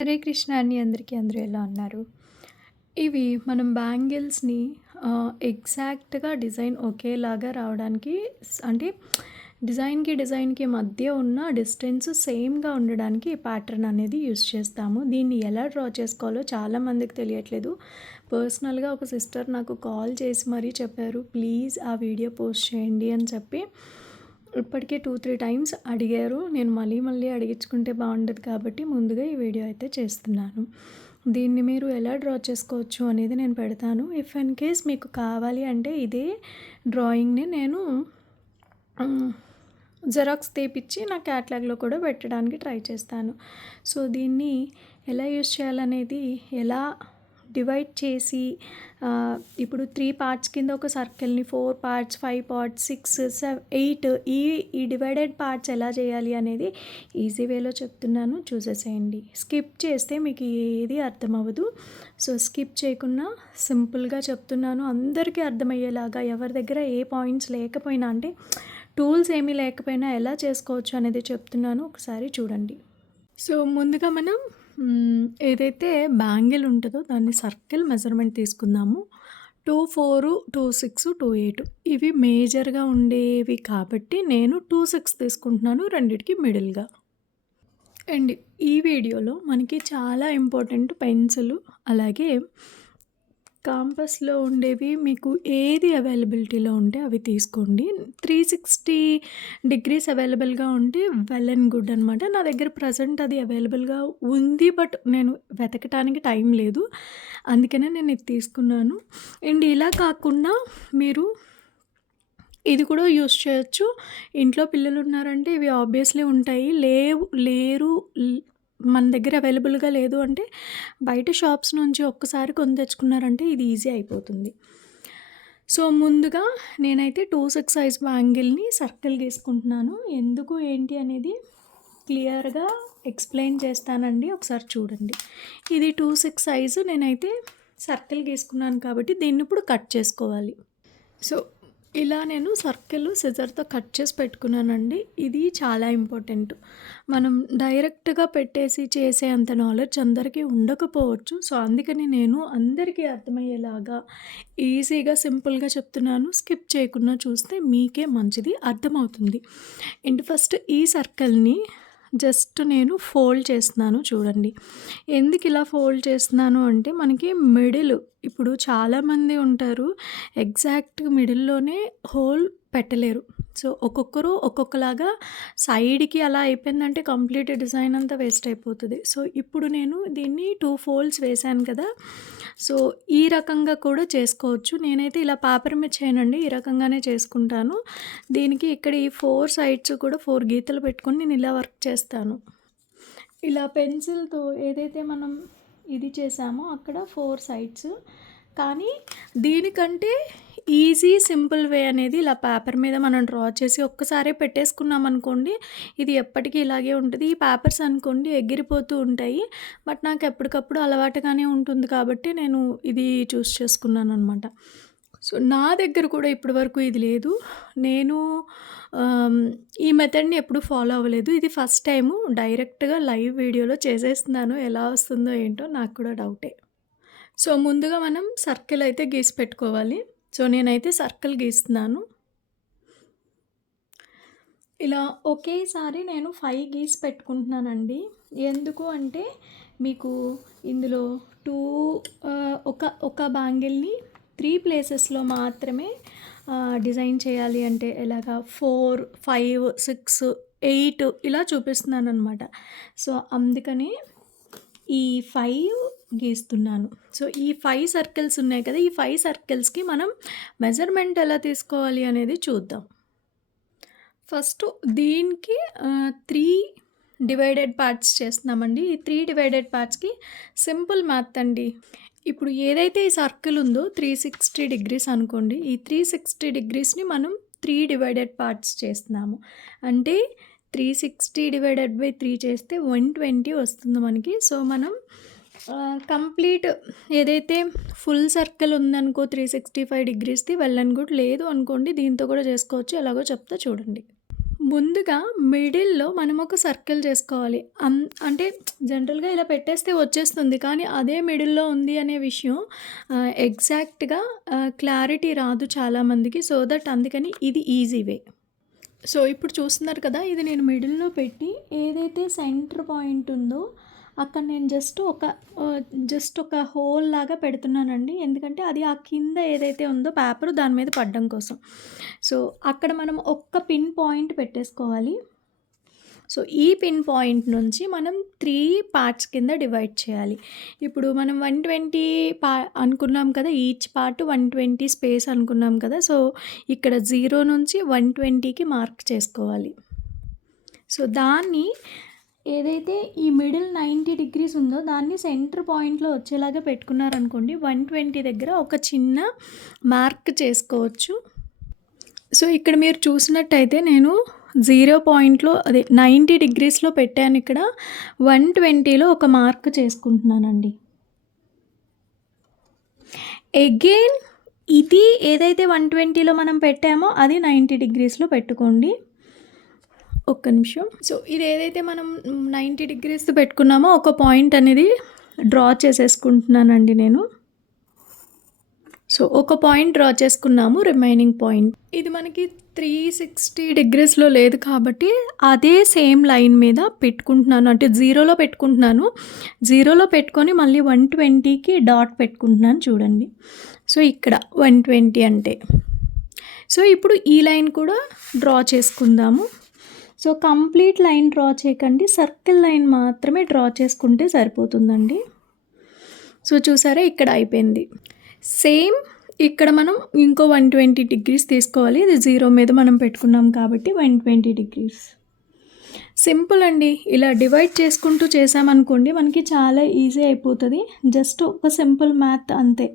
హరే కృష్ణ అని అందరికీ అందరూ ఎలా ఉన్నారు? ఇవి మనం బ్యాంగిల్స్ని ఎగ్జాక్ట్గా డిజైన్ ఒకేలాగా రావడానికి అంటే డిజైన్కి డిజైన్కి మధ్య ఉన్న డిస్టెన్స్ సేమ్గా ఉండడానికి ఈ ప్యాటర్న్ అనేది యూస్ చేస్తాము. దీన్ని ఎలా డ్రా చేసుకోవాలో చాలామందికి తెలియట్లేదు. పర్సనల్గా ఒక సిస్టర్ నాకు కాల్ చేసి మరీ చెప్పారు ప్లీజ్ ఆ వీడియో పోస్ట్ చేయండి అని చెప్పి. ఇప్పటికే టూ త్రీ టైమ్స్ అడిగారు. నేను మళ్ళీ మళ్ళీ అడిగించుకుంటే బాగుండదు కాబట్టి ముందుగా ఈ వీడియో అయితే చేస్తున్నాను. దీన్ని మీరు ఎలా డ్రా చేసుకోవచ్చు అనేది నేను పెడతాను. ఇఫ్ ఇన్ కేస్ మీకు కావాలి అంటే ఇదే డ్రాయింగ్ని నేను జెరాక్స్ తీపిచ్చి నా క్యాట్లాగ్లో కూడా పెట్టడానికి ట్రై చేస్తాను. సో దీన్ని ఎలా యూస్ చేయాలనేది ఎలా డివైడ్ చేసి ఇప్పుడు త్రీ పార్ట్స్ కింద ఒక సర్కిల్ని four parts five parts six seven eight ఈ ఈ డివైడెడ్ పార్ట్స్ ఎలా చేయాలి అనేది ఈజీ వేలో చెప్తున్నాను చూసేసేయండి. స్కిప్ చేస్తే మీకు ఏది అర్థం అవ్వదు సో స్కిప్ చేయకుండా సింపుల్గా చెప్తున్నాను. అందరికీ అర్థమయ్యేలాగా ఎవరి దగ్గర ఏ పాయింట్స్ లేకపోయినా అంటే టూల్స్ ఏమీ లేకపోయినా ఎలా చేసుకోవచ్చు అనేది చెప్తున్నాను. ఒకసారి చూడండి. సో ముందుగా మనం ఏదైతే బ్యాంగిల్ ఉంటుందో దాన్ని సర్కిల్ మెజర్మెంట్ తీసుకుందాము. Two four two six two eight. ఇవి మేజర్గా ఉండేవి కాబట్టి నేను టూ సిక్స్ తీసుకుంటున్నాను రెండిటికి మిడిల్గా. అండ్ ఈ వీడియోలో మనకి చాలా ఇంపార్టెంట్ పెన్సిల్ అలాగే కాంపస్లో ఉండేవి మీకు ఏది అవైలబిలిటీలో ఉంటే అవి తీసుకోండి. త్రీ సిక్స్టీ డిగ్రీస్ అవైలబుల్గా ఉంటే వెల్ అండ్ గుడ్ అనమాట నా దగ్గర ప్రజెంట్ అది అవైలబుల్గా ఉంది బట్ నేను వెతకటానికి టైం లేదు. అందుకనే నేను ఇది తీసుకున్నాను. అండ్ ఇలా కాకుండా మీరు ఇది కూడా యూస్ చేయొచ్చు. ఇంట్లో పిల్లలు ఉన్నారంటే ఇవి ఆబ్వియస్లీ ఉంటాయి. లేవు లేరు మన దగ్గర అవైలబుల్గా లేదు అంటే బయట షాప్స్ నుంచి ఒక్కసారి కొని తెచ్చుకున్నారంటే ఇది ఈజీ అయిపోతుంది. సో ముందుగా నేనైతే టూ సిక్స్ సైజ్ బ్యాంగిల్ని సర్కిల్ గీసుకుంటున్నాను. ఎందుకు ఏంటి అనేది క్లియర్గా ఎక్స్ప్లెయిన్ చేస్తానండి. ఒకసారి చూడండి. ఇది టూ సిక్స్ సైజు నేనైతే సర్కిల్ గీసుకున్నాను కాబట్టి దీన్ని ఇప్పుడు కట్ చేసుకోవాలి. సో ఇలా నేను సర్కిల్ సిజర్తో కట్ చేసి పెట్టుకున్నానండి. ఇది చాలా ఇంపార్టెంట్ మనం డైరెక్ట్గా పెట్టేసి చేసే అంత నాలెడ్జ్ అందరికీ ఉండకపోవచ్చు. సో అందుకని నేను అందరికీ అర్థమయ్యేలాగా ఈజీగా సింపుల్గా చెప్తున్నాను. స్కిప్ చేయకుండా చూస్తే మీకే మంచిది అర్థమవుతుంది. అండ్ ఫస్ట్ ఈ సర్కిల్ని జస్ట్ నేను ఫోల్డ్ చేస్తున్నాను చూడండి. ఎందుకు ఇలా ఫోల్డ్ చేస్తున్నాను అంటే మనకి మిడిల్ ఇప్పుడు చాలామంది ఉంటారు ఎగ్జాక్ట్ మిడిల్లోనే హోల్ పెట్టలేరు. సో ఒక్కొక్కరు ఒక్కొక్కలాగా సైడ్కి అలా అయిపోయిందంటే కంప్లీట్ డిజైన్ అంతా వేస్ట్ అయిపోతుంది. సో ఇప్పుడు నేను దీన్ని టూ ఫోల్డ్స్ వేశాను కదా సో ఈ రకంగా కూడా చేసుకోవచ్చు. నేనైతే ఇలా పేపర్ మీద చేయనండి ఈ రకంగానే చేసుకుంటాను. దీనికి ఇక్కడ ఈ ఫోర్ సైడ్స్ కూడా ఫోర్ గీతలు పెట్టుకొని నేను ఇలా వర్క్ చేస్తాను. ఇలా పెన్సిల్తో ఏదైతే మనం ఇది చేసామో అక్కడ ఫోర్ సైడ్స్ కానీ దీనికంటే ఈజీ సింపుల్ వే అనేది ఇలా పేపర్ మీద మనం డ్రా చేసి ఒక్కసారే పెట్టేసుకున్నాం అనుకోండి ఇది ఎప్పటికీ ఇలాగే ఉంటుంది. ఈ పేపర్స్ అనుకోండి ఎగిరిపోతూ ఉంటాయి. బట్ నాకు ఎప్పటికప్పుడు అలవాటుగానే ఉంటుంది కాబట్టి నేను ఇది చూస్ చేసుకున్నాను అనమాట సో నా దగ్గర కూడా ఇప్పటి వరకు ఇది లేదు. నేను ఈ మెథడ్ని ఎప్పుడు ఫాలో అవ్వలేదు. ఇది ఫస్ట్ టైము డైరెక్ట్గా లైవ్ వీడియోలో చేసేస్తున్నాను. ఎలా వస్తుందో ఏంటో నాకు కూడా డౌటే. సో ముందుగా మనం సర్కిల్ అయితే గీసి పెట్టుకోవాలి. సో నేనైతే సర్కిల్ గీస్తున్నాను. ఇలా ఒకేసారి నేను ఫైవ్ గీసి పెట్టుకుంటున్నానండి. ఎందుకు అంటే మీకు ఇందులో టూ ఒక ఒక బ్యాంగిల్ని త్రీ ప్లేసెస్లో మాత్రమే డిజైన్ చేయాలి అంటే ఎలాగా ఫోర్ ఫైవ్ సిక్స్ ఎయిట్ ఇలా చూపిస్తున్నాను అనమాట సో అందుకని ఈ ఫైవ్ గీస్తున్నాను. సో ఈ ఫైవ్ సర్కిల్స్ ఉన్నాయి కదా ఈ ఫైవ్ సర్కిల్స్కి మనం మెజర్మెంట్ ఎలా తీసుకోవాలి అనేది చూద్దాం. ఫస్ట్ దీనికి త్రీ డివైడెడ్ పార్ట్స్ చేస్తున్నామండి. ఈ త్రీ డివైడెడ్ పార్ట్స్కి సింపుల్ మ్యాథ్ అండి. ఇప్పుడు ఏదైతే ఈ సర్కిల్ ఉందో త్రీ సిక్స్టీ డిగ్రీస్ అనుకోండి ఈ త్రీ సిక్స్టీ డిగ్రీస్ని మనం త్రీ డివైడెడ్ పార్ట్స్ చేస్తున్నాము. అంటే three sixty divided by three చేస్తే వన్ ట్వంటీ వస్తుంది మనకి. సో మనం కంప్లీట్ ఏదైతే ఫుల్ సర్కిల్ ఉందనుకో త్రీ సిక్స్టీ ఫైవ్ డిగ్రీస్ది వెళ్ళని కూడా లేదు అనుకోండి దీంతో కూడా చేసుకోవచ్చు ఎలాగో చెప్తా చూడండి ముందుగా మిడిల్‌లో మనం ఒక సర్కిల్ చేసుకోవాలి. అం అంటే జనరల్‌గా ఇలా పెట్టేస్తే వచ్చేస్తుంది. కానీ అదే మిడిల్‌లో ఉంది అనే విషయం ఎగ్జాక్ట్‌గా క్లారిటీ రాదు చాలామందికి. సో దట్ అందుకని ఇది ఈజీ వే. సో ఇప్పుడు చూస్తున్నారు కదా! ఇది నేను మిడిల్‌లో పెట్టి ఏదైతే సెంటర్ పాయింట్ ఉందో అక్కడ నేను జస్ట్ ఒక జస్ట్ ఒక హోల్ లాగా పెడుతున్నానండి. ఎందుకంటే అది ఆ కింద ఏదైతే ఉందో పేపర్ దాని మీద పడడం కోసం. సో అక్కడ మనం ఒక్క పిన్ పాయింట్ పెట్టేసుకోవాలి. సో ఈ పిన్ పాయింట్ నుంచి మనం త్రీ పార్ట్స్ కింద డివైడ్ చేయాలి. ఇప్పుడు మనం 120 పా అనుకున్నాం కదా! ఈచ్ పార్ట్ 120 స్పేస్ అనుకున్నాం కదా! సో ఇక్కడ జీరో నుంచి 120కి మార్క్ చేసుకోవాలి. సో దాన్ని ఏదైతే ఈ మిడిల్ 90 డిగ్రీస్ ఉందో దాన్ని సెంటర్ పాయింట్‌లో వచ్చేలాగా పెట్టుకున్నారనుకోండి 120 దగ్గర ఒక చిన్న మార్క్ చేసుకోవచ్చు. సో ఇక్కడ మీరు చూసినట్టయితే నేను జీరో పాయింట్‌లో అదే 90 డిగ్రీస్‌లో పెట్టాను ఇక్కడ. 120లో ఒక మార్క్ చేసుకుంటున్నానండి. అగైన్ ఇది ఏదైతే 120లో మనం పెట్టామో అది 90 డిగ్రీస్‌లో పెట్టుకోండి. ఒక్క నిమిషం. సో ఇది ఏదైతే మనం 90 డిగ్రీస్ పెట్టుకున్నామో ఒక పాయింట్ అనేది డ్రా చేసేసుకుంటున్నానండి నేను. సో ఒక పాయింట్ డ్రా చేసుకున్నాము. Remaining point. ఇది మనకి 360 డిగ్రీస్‌లో లేదు కాబట్టి అదే సేమ్ లైన్ మీద పెట్టుకుంటున్నాను. అంటే జీరోలో పెట్టుకుంటున్నాను. జీరోలో పెట్టుకొని మళ్ళీ 120కి డాట్ పెట్టుకుంటున్నాను చూడండి. సో ఇక్కడ 120 అంటే. సో ఇప్పుడు ఈ లైన్ కూడా డ్రా చేసుకుందాము. సో కంప్లీట్ లైన్ డ్రా చేయకండి. సర్కిల్ లైన్ మాత్రమే డ్రా చేసుకుంటే సరిపోతుందండి. సో చూసారా ఇక్కడ అయిపోయింది. సేమ్ ఇక్కడ మనం ఇంకో 120 డిగ్రీస్ తీసుకోవాలి. ఇది జీరో మీద మనం పెట్టుకున్నాం కాబట్టి 120 డిగ్రీస్. సింపుల్ అండి. ఇలా డివైడ్ చేసుకుంటూ చేసామనుకోండి మనకి చాలా ఈజీ అయిపోతుంది జస్ట్ ఒక సింపుల్ మ్యాథ్ అంతే.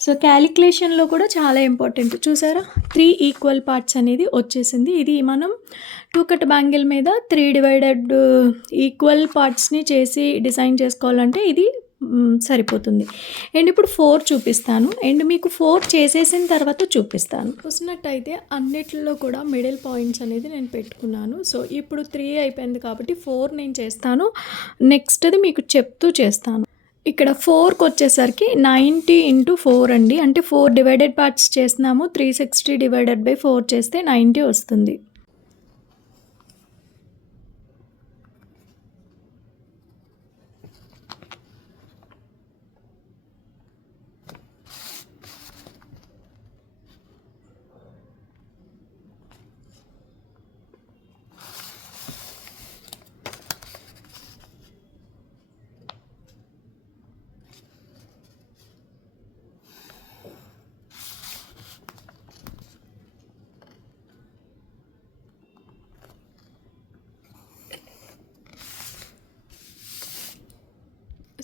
సో క్యాలిక్యులేషన్‌లో కూడా చాలా ఇంపార్టెంట్. చూసారా త్రీ ఈక్వల్ పార్ట్స్ అనేది వచ్చేసింది. ఇది మనం టూ కట్ బ్యాంగిల్ మీద త్రీ డివైడెడ్ ఈక్వల్ పార్ట్స్‌ని చేసి డిజైన్ చేసుకోవాలంటే ఇది సరిపోతుంది. అండ్ ఇప్పుడు ఫోర్ చూపిస్తాను. అండ్ మీకు ఫోర్ చేసేసిన తర్వాత చూపిస్తాను. చూసినట్టయితే అన్నిటిలో కూడా మిడిల్ పాయింట్స్ అనేది నేను పెట్టుకున్నాను. సో ఇప్పుడు త్రీ అయిపోయింది కాబట్టి ఫోర్ నేను చేస్తాను. నెక్స్ట్‌ది మీకు చెప్తూ చేస్తాను. ఇక్కడ 4కొచ్చేసరికి 90 ఇంటూ ఫోర్ అండి. అంటే ఫోర్ డివైడెడ్ పార్ట్స్ చేసినాము three sixty divided by four చేస్తే 90 వస్తుంది.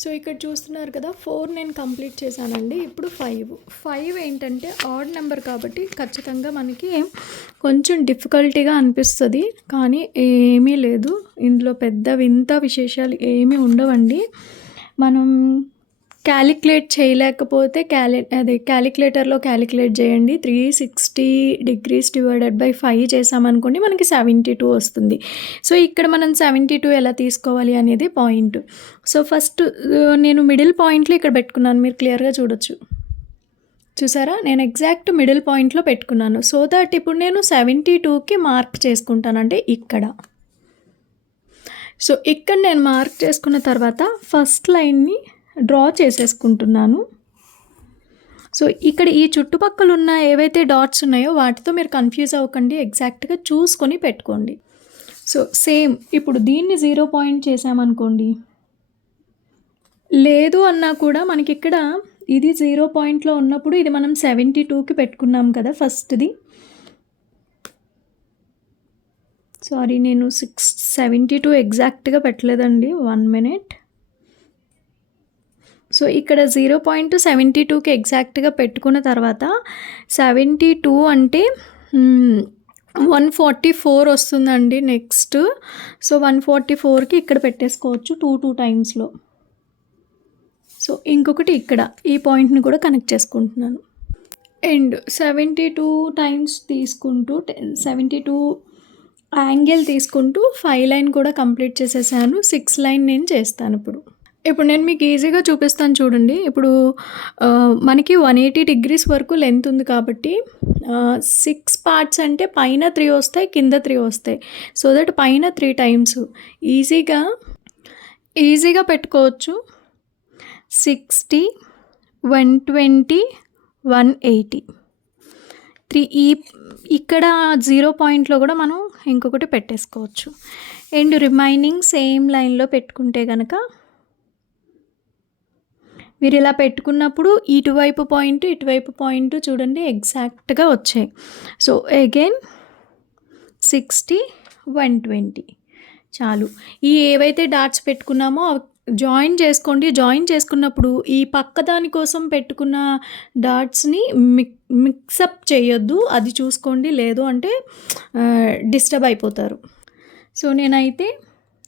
సో ఇక్కడ చూస్తున్నారు కదా! ఫోర్ నేను కంప్లీట్ చేశానండి. ఇప్పుడు 5. 5 ఏంటంటే ఆడ్ నెంబర్ కాబట్టి ఖచ్చితంగా మనకి కొంచెం డిఫికల్టీగా అనిపిస్తుంది కానీ ఏమీ లేదు. ఇందులో పెద్ద వింత విశేషాలు ఏమీ ఉండవండి. మనం క్యాలిక్యులేట్ చేయలేకపోతే క్యాలి అదే క్యాలిక్యులేటర్‌లో క్యాలిక్యులేట్ చేయండి. 360 డిగ్రీస్ డివైడెడ్ బై ఫైవ్ చేశామనుకోండి మనకి 72 వస్తుంది. సో ఇక్కడ మనం 72 ఎలా తీసుకోవాలి అనేది పాయింట్. సో ఫస్ట్ నేను మిడిల్ పాయింట్‌లో ఇక్కడ పెట్టుకున్నాను. మీరు క్లియర్‌గా చూడొచ్చు. చూసారా? నేను ఎగ్జాక్ట్ మిడిల్ పాయింట్‌లో పెట్టుకున్నాను. సో దట్ ఇప్పుడు నేను 72కి మార్క్ చేసుకుంటానంటే ఇక్కడ. సో ఇక్కడ నేను మార్క్ చేసుకున్న తర్వాత ఫస్ట్ లైన్‌ని డ్రా చేసేసుకుంటున్నాను. సో ఇక్కడ ఈ చుట్టుపక్కల ఉన్న ఏవైతే డాట్స్ ఉన్నాయో వాటితో మీరు కన్‌ఫ్యూజ్ అవ్వకండి. ఎగ్జాక్ట్‌గా చూసుకొని పెట్టుకోండి. సో సేమ్ ఇప్పుడు దీన్ని జీరో పాయింట్ చేశామనుకోండి. లేదు అన్నా కూడా మనకి ఇక్కడ ఇది జీరో పాయింట్‌లో ఉన్నప్పుడు ఇది మనం 72కి పెట్టుకున్నాం కదా! ఫస్ట్‌ది. సారీ నేను సిక్స్ 72 ఎగ్జాక్ట్‌గా పెట్టలేదండి. One minute. సో ఇక్కడ 0.72కి ఎగ్జాక్ట్‌గా పెట్టుకున్న తర్వాత 72 అంటే వన్ ఫార్టీ ఫోర్ వస్తుందండి నెక్స్ట్. సో 144కి ఇక్కడ పెట్టేసుకోవచ్చు 2, 2 టైమ్స్‌లో. సో ఇంకొకటి ఇక్కడ. ఈ పాయింట్‌ని కూడా కనెక్ట్ చేసుకుంటున్నాను. అండ్ 72 టైమ్స్ తీసుకుంటూ సెవెంటీ టూ యాంగిల్ తీసుకుంటూ ఫైవ్ లైన్ కూడా కంప్లీట్ చేసేసాను సిక్స్ లైన్ నేను చేస్తాను ఇప్పుడు ఇప్పుడు నేను మీకు ఈజీగా చూపిస్తాను చూడండి. ఇప్పుడు మనకి వన్ ఎయిటీ డిగ్రీస్ వరకు లెంత్ ఉంది కాబట్టి సిక్స్ పార్ట్స్ అంటే పైన త్రీ వస్తాయి కింద త్రీ వస్తాయి. సో దట్ పైన త్రీ టైమ్స్. ఈజీగా ఈజీగా పెట్టుకోవచ్చు. Sixty one twenty one eighty. Three ఈ ఇక్కడ జీరో పాయింట్లో కూడా మనం ఇంకొకటి పెట్టేసుకోవచ్చు. అండ్ రిమైనింగ్ సేమ్ లైన్లో పెట్టుకుంటే కనుక మీరు ఇలా పెట్టుకున్నప్పుడు ఇటువైపు పాయింట్ ఇటువైపు పాయింట్ చూడండి ఎగ్జాక్ట్గా వచ్చాయి. So again sixty one twenty. చాలు. ఈ ఏవైతే డాట్స్ పెట్టుకున్నామో జాయిన్ చేసుకోండి. జాయిన్ చేసుకున్నప్పుడు ఈ పక్క దానికోసం పెట్టుకున్న డాట్స్ని మిక్ మిక్సప్ చేయొద్దు. అది చూసుకోండి. లేదు అంటే డిస్టర్బ్ అయిపోతారు. సో నేనైతే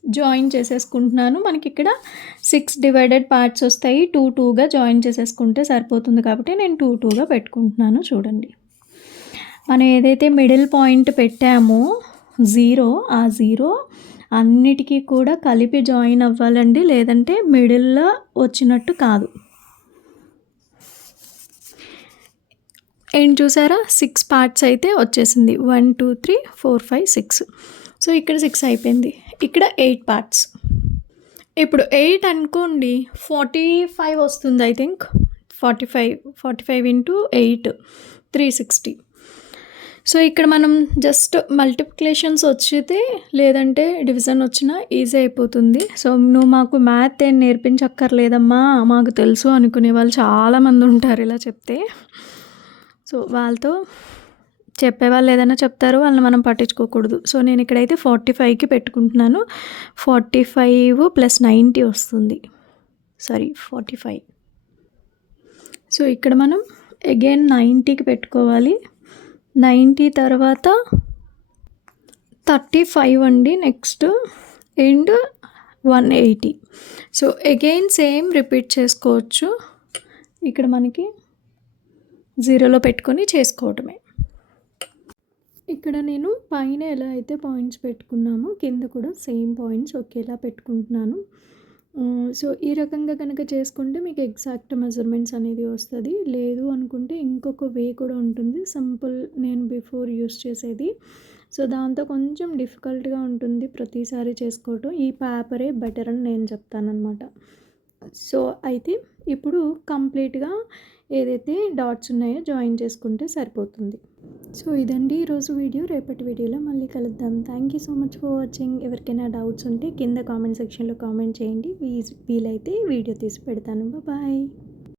జాయిన్ చేసేసుకుంటున్నాను. మనకి ఇక్కడ సిక్స్ డివైడెడ్ పార్ట్స్ వస్తాయి టూ టూగా జాయిన్ చేసేసుకుంటే సరిపోతుంది కాబట్టి నేను టూ టూగా పెట్టుకుంటున్నాను. చూడండి. మనం ఏదైతే మిడిల్ పాయింట్ పెట్టామో జీరో ఆ జీరో అన్నిటికీ కూడా కలిపి జాయిన్ అవ్వాలండి. లేదంటే మిడిల్లో వచ్చినట్టు కాదు. ఏం చూసారా? సిక్స్ పార్ట్స్ అయితే వచ్చేసింది. One two three four five six so ఇక్కడ సిక్స్ అయిపోయింది. ఇక్కడ ఎయిట్ పార్ట్స్ ఇప్పుడు ఎయిట్ అనుకోండి ఫార్టీ ఫైవ్ వస్తుంది I think forty five forty five into eight three sixty so ఇక్కడ మనం జస్ట్ మల్టిప్లికేషన్స్ వచ్చితే లేదంటే డివిజన్ వచ్చినా ఈజీ అయిపోతుంది. సో నువ్వు మాకు మ్యాథ్ ఏం నేర్పించక్కర్లేదమ్మా మాకు తెలుసు అనుకునే వాళ్ళు చాలామంది ఉంటారు ఇలా చెప్తే. సో వాళ్ళతో చెప్పేవాళ్ళు ఏదైనా చెప్తారు వాళ్ళని మనం పట్టించుకోకూడదు. సో నేను ఇక్కడైతే ఫార్టీ ఫైవ్కి పెట్టుకుంటున్నాను. ఫార్టీ ఫైవ్ ప్లస్ నైంటీ వస్తుంది. Sorry forty five. సో ఇక్కడ మనం అగైన్ నైంటీకి పెట్టుకోవాలి. నైంటీ తర్వాత థర్టీ ఫైవ్ అండి next. And one eighty. So again same repeat చేసుకోవచ్చు. ఇక్కడ మనకి జీరోలో పెట్టుకొని చేసుకోవటమే. ఇక్కడ నేను పైన ఎలా అయితే పాయింట్స్ పెట్టుకున్నామో కింద కూడా సేమ్ పాయింట్స్ ఒకేలా పెట్టుకుంటున్నాను. సో ఈ రకంగా కనుక చేసుకుంటే మీకు ఎగ్జాక్ట్ మెజర్మెంట్స్ అనేది వస్తుంది. లేదు అనుకుంటే ఇంకొక వే కూడా ఉంటుంది. సింపుల్ నేను బిఫోర్ యూస్ చేసేది. సో దాంతో కొంచెం డిఫికల్ట్గా ఉంటుంది ప్రతిసారి చేసుకోవటం. ఈ పేపరే బెటర్ అని నేను చెప్తానమాట సో అయితే ఇప్పుడు కంప్లీట్గా ఏదైతే డాట్స్ ఉన్నాయో జాయిన్ చేసుకుంటే సరిపోతుంది. సో ఇదండి ఈరోజు వీడియో. రేపటి వీడియోలో మళ్ళీ కలుద్దాం. Thank you so much for watching ఎవరికైనా డౌట్స్ ఉంటే కింద కామెంట్ సెక్షన్లో కామెంట్ చేయండి. వీలైతే వీడియో తీసి పెడతాను. బాయ్